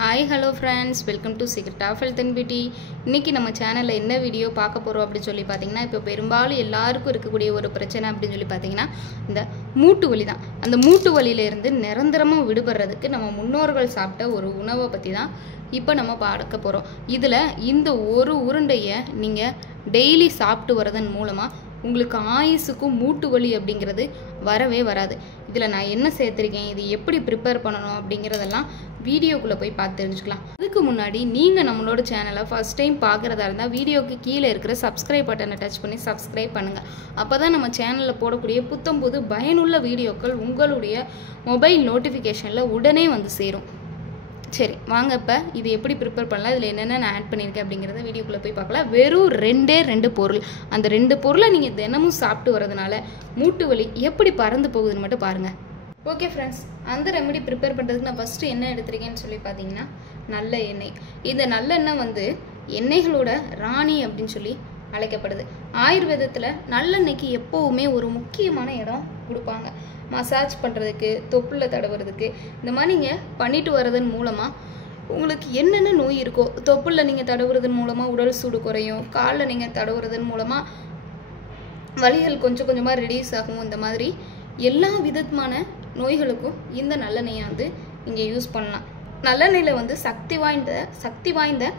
Hi, hello friends, welcome to Secret of Health and Beauty. இன்னைக்கு நம்ம சேனல்ல என்ன வீடியோ பார்க்க போறோம் அப்படி சொல்லி பாத்தீங்கன்னா இப்போ பெரும்பாலும் எல்லாருக்கும் இருக்கக்கூடிய ஒரு பிரச்சனை அப்படி சொல்லி பாத்தீங்கன்னா இந்த மூட்டு வலி தான். அந்த மூட்டு வலியில இருந்து நிரந்தரமா விடுபடுறதுக்கு நம்ம முன்னோர்கள் சாப்பிட்ட ஒரு உணவை பத்தி தான் இப்போ நம்ம பார்க்க போறோம். இதுல இந்த ஒரு உருண்டைய நீங்க டெய்லி சாப்பிட்டு வரதன் மூலமா உங்களுக்கு ஆயுசுக்கும் மூட்டு வலி அப்படிங்கிறது வரவே வராது. இதில் நான் என்ன சேர்த்துருக்கேன், இது எப்படி ப்ரிப்பேர் பண்ணணும் அப்படிங்கிறதெல்லாம் வீடியோக்குள்ளே போய் பார்த்து தெரிஞ்சுக்கலாம். அதுக்கு முன்னாடி நீங்கள் நம்மளோட சேனலை ஃபர்ஸ்ட் டைம் பார்க்குறதா இருந்தால் வீடியோக்கு கீழே இருக்கிற சப்ஸ்கிரைப் பட்டனை டச் பண்ணி சப்ஸ்கிரைப் பண்ணுங்கள். அப்போ தான் நம்ம சேனலில் போடக்கூடிய புத்தம் புது பயனுள்ள வீடியோக்கள் உங்களுடைய மொபைல் நோட்டிஃபிகேஷனில் உடனே வந்து சேரும். சரி வாங்க, இப்போ இது எப்படி ப்ரிப்பேர் பண்ணலாம், இதில் என்னென்ன நான் ஆட் பண்ணியிருக்கேன் அப்படிங்கிறத வீடியோக்குள்ளே போய் பார்க்கலாம். வெறும் ரெண்டு பொருள், அந்த 2 பொருளை நீங்கள் தினமும் சாப்பிட்டு வரதுனால மூட்டு வலி எப்படி பறந்து போகுதுன்னு மட்டும் பாருங்கள். ஓகே ஃப்ரெண்ட்ஸ், அந்த ரெமெடி ப்ரிப்பேர் பண்ணுறதுக்கு நான் ஃபஸ்ட்டு என்ன எடுத்துருக்கேன்னு சொல்லி பார்த்தீங்கன்னா நல்ல எண்ணெய். இந்த நல்லெண்ணெய் வந்து எண்ணெய்களோட ராணி அப்படின்னு சொல்லி அழைக்கப்படுது. ஆயுர்வேதத்தில் நல்லெண்ணெய்க்கு எப்போவுமே ஒரு முக்கியமான இடம் கொடுப்பாங்க. மசாஜ் பண்ணுறதுக்கு, தொப்புளில் தடவுறதுக்கு, இந்த மாதிரி நீங்கள் பண்ணிட்டு வர்றதன் மூலமாக உங்களுக்கு என்னென்ன நோய் இருக்கோ, தொப்புளில் நீங்கள் தடவுறதன் மூலமாக உடல் சூடு குறையும், காலில் நீங்கள் தடவுறதன் மூலமாக வலிகள் கொஞ்சம் கொஞ்சமாக ரெடியூஸ் ஆகும். இந்த மாதிரி எல்லா விதமான நோய்களுக்கும் இந்த நல்லெண்ணெயை வந்து நீங்கள் யூஸ் பண்ணலாம். நல்லெண்ணெயில் வந்து சக்தி வாய்ந்த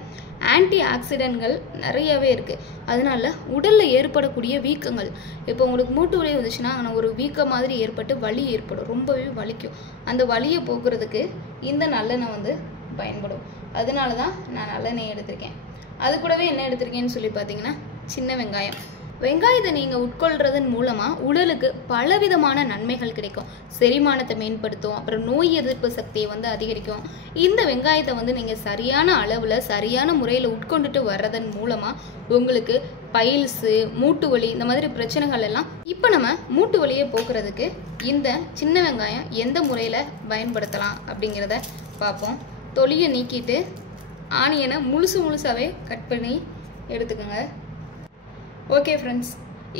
ஆன்டி ஆக்சிடென்ட்கள் நிறையவே இருக்குது. அதனால உடலில் ஏற்படக்கூடிய வீக்கங்கள், இப்போ உங்களுக்கு மூட்டு வலி வந்துச்சுன்னா ஆனால் ஒரு வீக்கம் மாதிரி ஏற்பட்டு வலி ஏற்படும், ரொம்பவே வலிக்கும். அந்த வலியை போக்குறதுக்கு இந்த நல்லெண்ணெய் வந்து பயன்படும். அதனால தான் நான் நல்லெண்ணெய் எடுத்திருக்கேன். அது கூடவே என்ன எடுத்திருக்கேன்னு சொல்லி பார்த்தீங்கன்னா சின்ன வெங்காயம். வெங்காயத்தை நீங்கள் உட்கொள்றதன் மூலமாக உடலுக்கு பலவிதமான நன்மைகள் கிடைக்கும். செரிமானத்தை மேம்படுத்தும், அப்புறம் நோய் எதிர்ப்பு சக்தியை வந்து அதிகரிக்கும். இந்த வெங்காயத்தை வந்து நீங்கள் சரியான அளவில் சரியான முறையில் உட்கொண்டுட்டு வர்றதன் மூலமாக உங்களுக்கு பைல்ஸு, மூட்டு வலி, இந்த மாதிரி பிரச்சனைகள் எல்லாம் இப்போ நம்ம மூட்டு வலியை போக்குறதுக்கு இந்த சின்ன வெங்காயம் எந்த முறையில் பயன்படுத்தலாம் அப்படிங்கிறத பார்ப்போம். தொலியை நீக்கிட்டு ஆனியனை முழுசாகவே கட் பண்ணி எடுத்துக்கோங்க. ஓகே ஃப்ரெண்ட்ஸ்,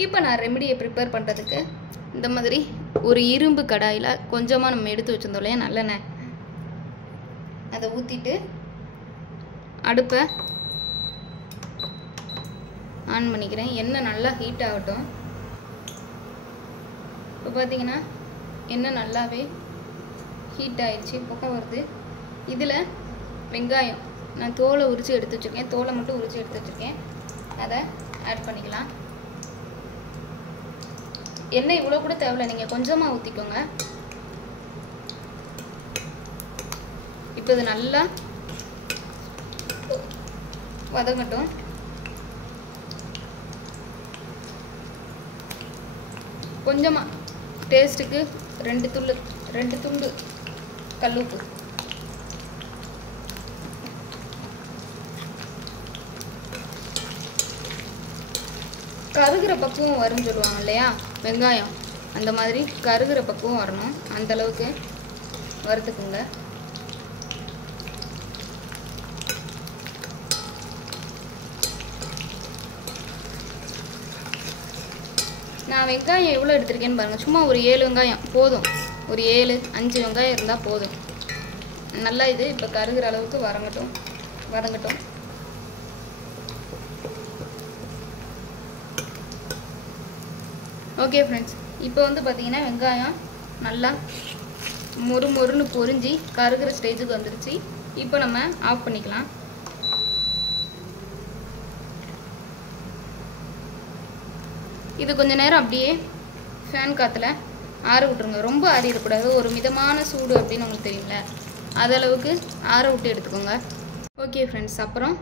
இப்போ நான் ரெமெடியை ப்ரிப்பேர் பண்ணுறதுக்கு இந்த மாதிரி ஒரு இரும்பு கடாயில் கொஞ்சமாக நம்ம எடுத்து வச்சுருந்தோம் இல்லையா நல்லெண்ணெய், அதை ஊற்றிட்டு அடுப்பை ஆன் பண்ணிக்கிறேன். எண்ணெய் நல்லா ஹீட் ஆகட்டும். இப்போ பார்த்தீங்கன்னா எண்ணெய் நல்லாவே ஹீட் ஆகிடுச்சு, புகை வருது. இதில் வெங்காயம் நான் தோலை உரித்து எடுத்து வச்சுருக்கேன், தோலை மட்டும் உரித்து எடுத்து வச்சுருக்கேன், அதை ஆட் பண்ணிக்கலாம். எண்ணெய் இவ்வளோ கூட தேவையில்லை, நீங்கள் கொஞ்சமாக ஊற்றிக்கோங்க. இப்போ இது நல்லா வதங்கட்டும். கொஞ்சமாக டேஸ்ட்டுக்கு 2 துண்டு கல்லுப்பு, கருகிற பக்குவம் வரும்னு சொல்லுவாங்க இல்லையா வெங்காயம், அந்த மாதிரி கருகிற பக்குவம் வரணும். அந்த அளவுக்கு வறுத்துக்குங்க. நான் வெங்காயம் எவ்வளோ எடுத்திருக்கேன்னு பாருங்கள். சும்மா ஒரு 7 வெங்காயம் போதும், ஒரு 7-5 வெங்காயம் இருந்தால் போதும். நல்லா இது இப்போ கருகிற அளவுக்கு வதங்கட்டும். ஓகே ஃப்ரெண்ட்ஸ், இப்போ வந்து பார்த்தீங்கன்னா வெங்காயம் நல்லா மொறுன்னு பொரிஞ்சு கருகிற ஸ்டேஜுக்கு வந்துருச்சு. இப்போ நம்ம ஆஃப் பண்ணிக்கலாம். இது கொஞ்சம் நேரம் அப்படியே ஃபேன் காற்றுல ஆற விட்டுருங்க. ரொம்ப ஆறிடக்கூடாது, ஒரு மிதமான சூடு அப்படின்னு உங்களுக்கு தெரியுங்கள, அதளவுக்கு ஆற விட்டு எடுத்துக்கோங்க. ஓகே ஃப்ரெண்ட்ஸ், அப்புறம்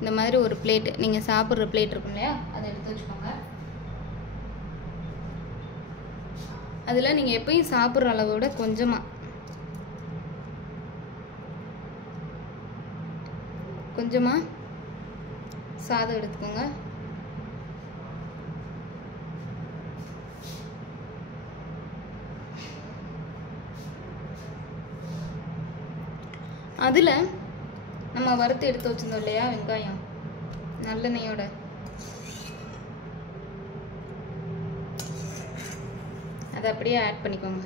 இந்த மாதிரி ஒரு பிளேட்டு, நீங்கள் சாப்பிட்ற பிளேட் இருக்கும் இல்லையா, அதை எடுத்து வச்சுக்கோங்க. அதில் நீங்கள் எப்பயும் சாப்பிட்ற அளவோட கொஞ்சமாக சாதம் எடுத்துக்கோங்க. அதில் நம்ம வறுத்து எடுத்து வச்சுருந்தோம் இல்லையா வெங்காயம் நல்லெண்ணெயோட, அதை அப்படியே ஆட் பண்ணிக்கோங்க.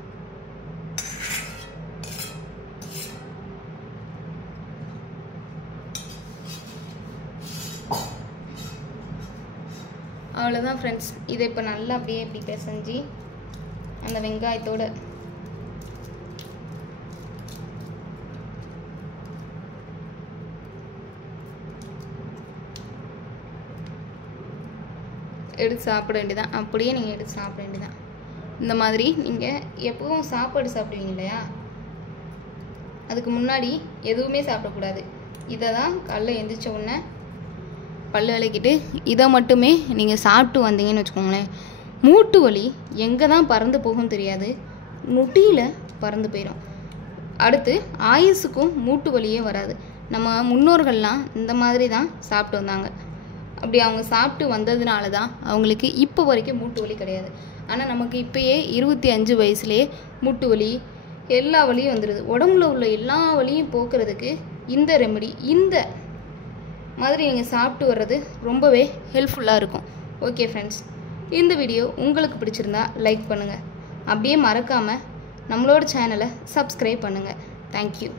அவ்வளோதான் ஃப்ரெண்ட்ஸ். இதை இப்போ நல்லா அப்படியே இப்படி பிசைஞ்சு அந்த வெங்காயத்தோட எடுத்து சாப்பிட வேண்டியதான். அப்படியே நீங்கள் எடுத்து சாப்பிட வேண்டியதான். இந்த மாதிரி நீங்கள் எப்பவும் சாப்பாடு சாப்பிடுவீங்க இல்லையா, அதுக்கு முன்னாடி எதுவுமே சாப்பிடக்கூடாது. இதை தான் காலைல எழுந்திரிச்ச உடனே பல் விளக்கிட்டு இதை மட்டுமே நீங்கள் சாப்பிட்டு வந்தீங்கன்னு வச்சுக்கோங்களேன், மூட்டு வலி எங்கே தான் பறந்து போகும் தெரியாது, நொட்டியில் பறந்து போயிடும். அடுத்து ஆயுசுக்கும் மூட்டு வலியே வராது. நம்ம முன்னோர்கள்லாம் இந்த மாதிரி தான் சாப்பிட்டு வந்தாங்க. அப்படி அவங்க சாப்பிட்டு வந்ததுனால தான் அவங்களுக்கு இப்போ வரைக்கும் மூட்டு வலி கிடையாது. ஆனால் நமக்கு இப்போயே 25 வயசுலேயே மூட்டு வலி எல்லா வலியும் வந்துடுது. உடம்புல உள்ள எல்லா வலியும் போக்குறதுக்கு இந்த ரெமெடி, இந்த மாதிரி நீங்கள் சாப்பிட்டு வர்றது ரொம்பவே ஹெல்ப்ஃபுல்லாக இருக்கும். ஓகே ஃப்ரெண்ட்ஸ், இந்த வீடியோ உங்களுக்கு பிடிச்சிருந்தா லைக் பண்ணுங்கள். அப்படியே மறக்காமல் நம்மளோட சேனலை சப்ஸ்கிரைப் பண்ணுங்கள். தேங்க்யூ.